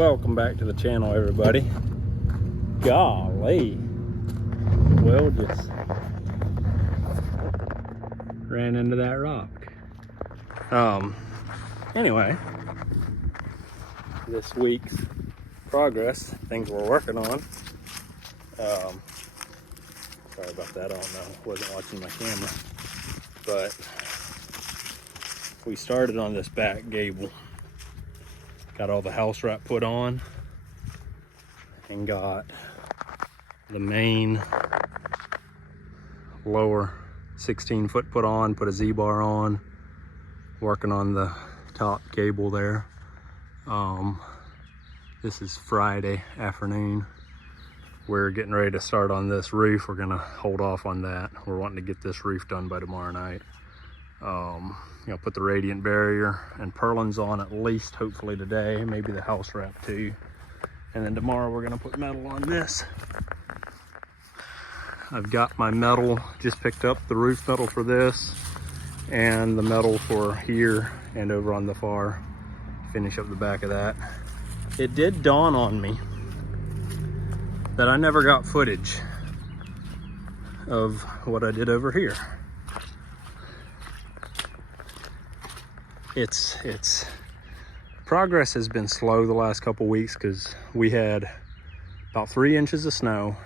Welcome back to the channel, everybody. Golly, Will just ran into that rock. Anyway, this week's progress, things we're working on. Sorry about that, I don't know, wasn't watching my camera. But we started on this back gable. Got all the house wrap put on and got the main lower 16-foot put on, put a Z-bar on, working on the top gable there. This is Friday afternoon. We're getting ready to start on this roof. We're gonna hold off on that. We're wanting to get this roof done by tomorrow night. Put the radiant barrier and purlins on at least, hopefully today, maybe the house wrap too. And then tomorrow we're gonna put metal on this. I've got my metal, just picked up the roof metal for this and the metal for here and over on the far, finish up the back of that. It did dawn on me that I never got footage of what I did over here. It's progress has been slow the last couple weeks because we had about 3 inches of snow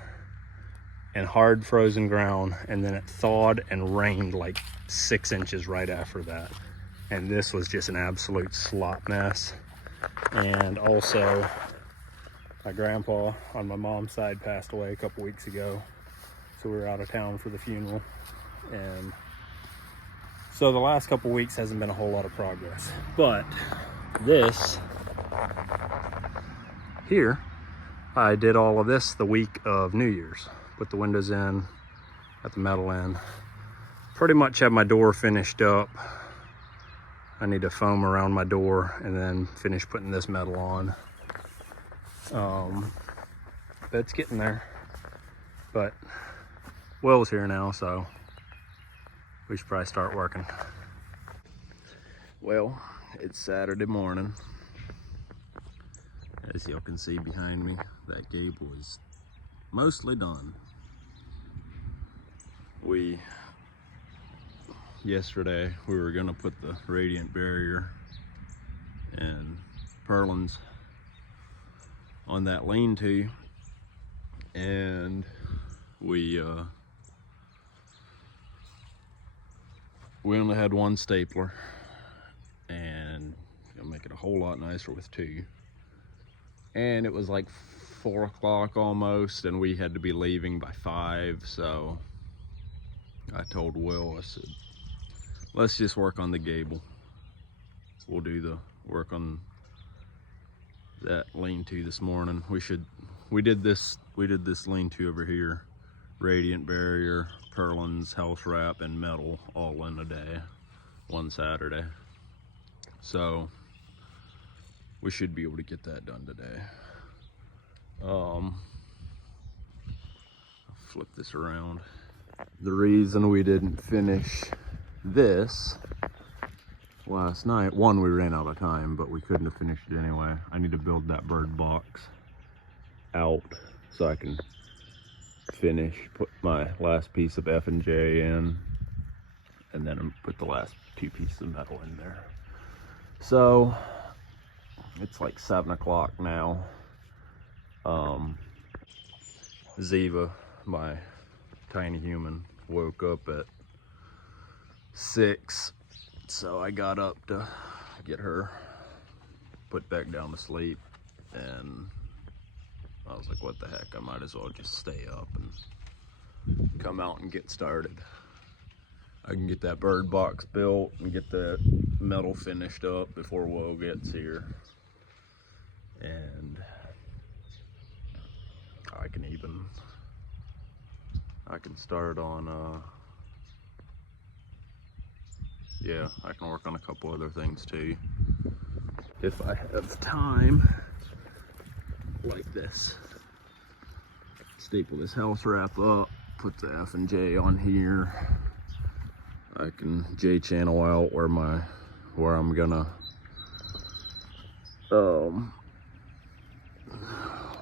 and hard frozen ground, and then it thawed and rained like 6 inches right after that, and this was just an absolute slop mess. And also my grandpa on my mom's side passed away a couple weeks ago, so we were out of town for the funeral, and so the last couple weeks hasn't been a whole lot of progress. But this here, I did all of this the week of New Year's. Put the windows in, got the metal in. Pretty much have my door finished up. I need to foam around my door and then finish putting this metal on. But it's getting there. But Will's here now, so we should probably start working. Well, it's Saturday morning. As y'all can see behind me, that gable is mostly done. Yesterday we were gonna put the radiant barrier and purlins on that lean-to, and we only had one stapler, and it'll make it a whole lot nicer with two. And it was like 4 o'clock almost, and we had to be leaving by 5, so I told Will, I said, let's just work on the gable. We'll do the work on that lean-to this morning. We did this lean-to over here, radiant barrier, purlins, house wrap, and metal all in a day, one Saturday. So we should be able to get that done today. I'll flip this around. The reason we didn't finish this last night, one, we ran out of time, but we couldn't have finished it anyway. I need to build that bird box out so I can put my last piece of F&J in, and then put the last 2 pieces of metal in there. So it's like 7 o'clock now. Ziva, my tiny human, woke up at 6, so I got up to get her put back down to sleep, and I was like, what the heck, I might as well just stay up and come out and get started. I can get that bird box built and get that metal finished up before Will gets here, and I can start on I can work on a couple other things too if I have time, like this. Staple this house wrap up, put the F&J on here. I can J-channel out where I'm gonna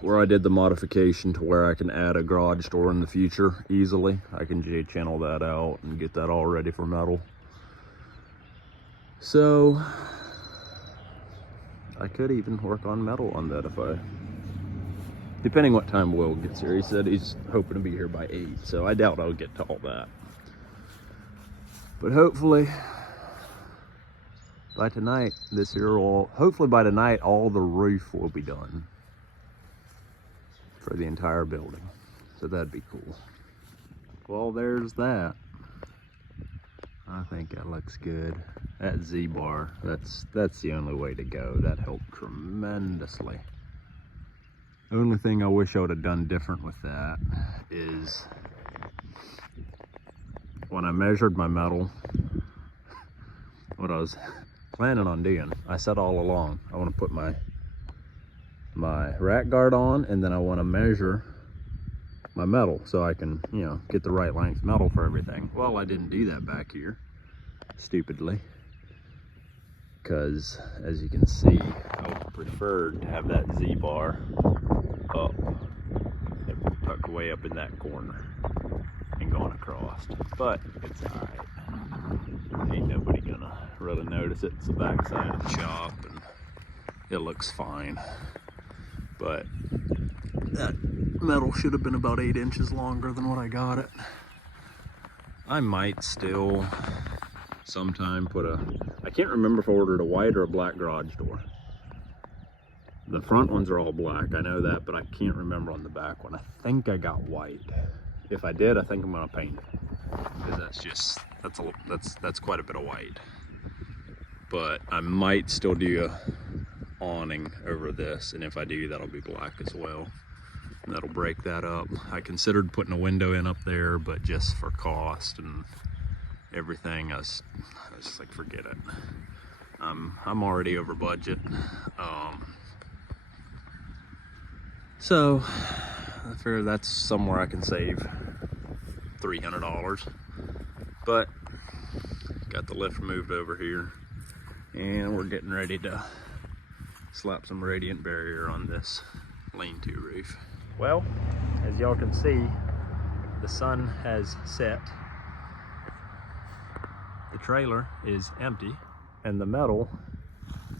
where I did the modification to where I can add a garage door in the future easily. I can J-channel that out and get that all ready for metal. So I could even work on metal on that if I, depending what time Will gets here. He said he's hoping to be here by 8, so I doubt I'll get to all that. But hopefully by tonight, hopefully by tonight, all the roof will be done for the entire building. So that'd be cool. Well, there's that. I think that looks good. That Z-bar, that's the only way to go. That helped tremendously. The only thing I wish I would have done different with that is when I measured my metal, what I was planning on doing, I said all along, I want to put my rack guard on, and then I want to measure my metal so I can, you know, get the right length metal for everything. Well, I didn't do that back here, stupidly, because as you can see, I would prefer to have that Z-bar up, tucked way up in that corner and going across, but it's all right. Ain't nobody gonna really notice it. It's the back side of the shop and it looks fine, but that metal should have been about 8 inches longer than what I got it. I might still sometime put I can't remember if I ordered a white or a black garage door. The front ones are all black, I know that, but I can't remember on the back one. I think I got white. If I did, I think I'm gonna paint it, because that's quite a bit of white. But I might still do a awning over this, and if I do, that'll be black as well. And that'll break that up. I considered putting a window in up there, but just for cost and everything, I was just like, forget it. I'm already over budget. So I figure that's somewhere I can save $300. But got the lift moved over here, and we're getting ready to slap some radiant barrier on this lean-to roof. Well, as y'all can see, the sun has set. The trailer is empty and the metal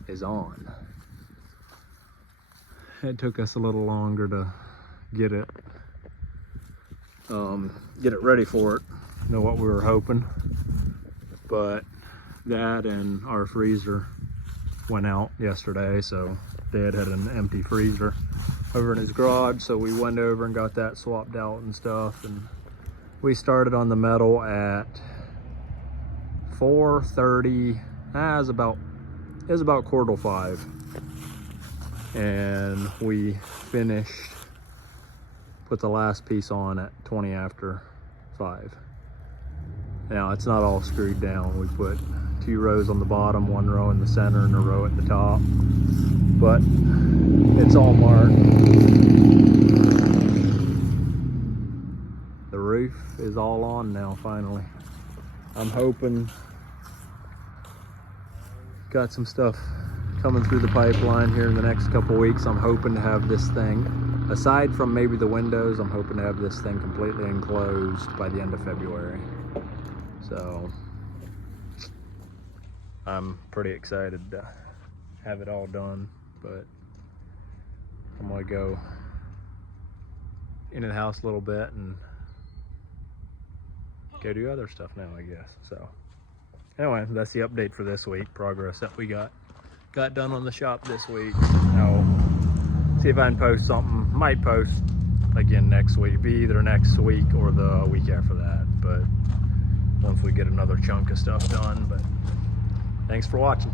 is on. It took us a little longer to get it ready for it than what we were hoping, but that and our freezer went out yesterday, so Dad had an empty freezer over in his garage, so we went over and got that swapped out and stuff, and we started on the metal at 4:30. It was about 4:45, and we finished, put the last piece on at 20 after 5. Now it's not all screwed down. We put 2 rows on the bottom, 1 row in the center, and a row at the top, but it's all marked. The roof is all on now, finally. I'm hoping, got some stuff coming through the pipeline here in the next couple weeks. I'm hoping to have this thing, aside from maybe the windows, I'm hoping to have this thing completely enclosed by the end of February. So I'm pretty excited to have it all done, but I'm gonna go into the house a little bit and go do other stuff now, I guess. So anyway, that's the update for this week, progress that we got done on the shop this week. I'll see if I can post something. Might post again next week, be either next week or the week after that, but once we get another chunk of stuff done. But thanks for watching.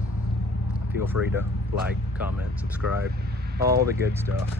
Feel free to like, comment, subscribe, all the good stuff.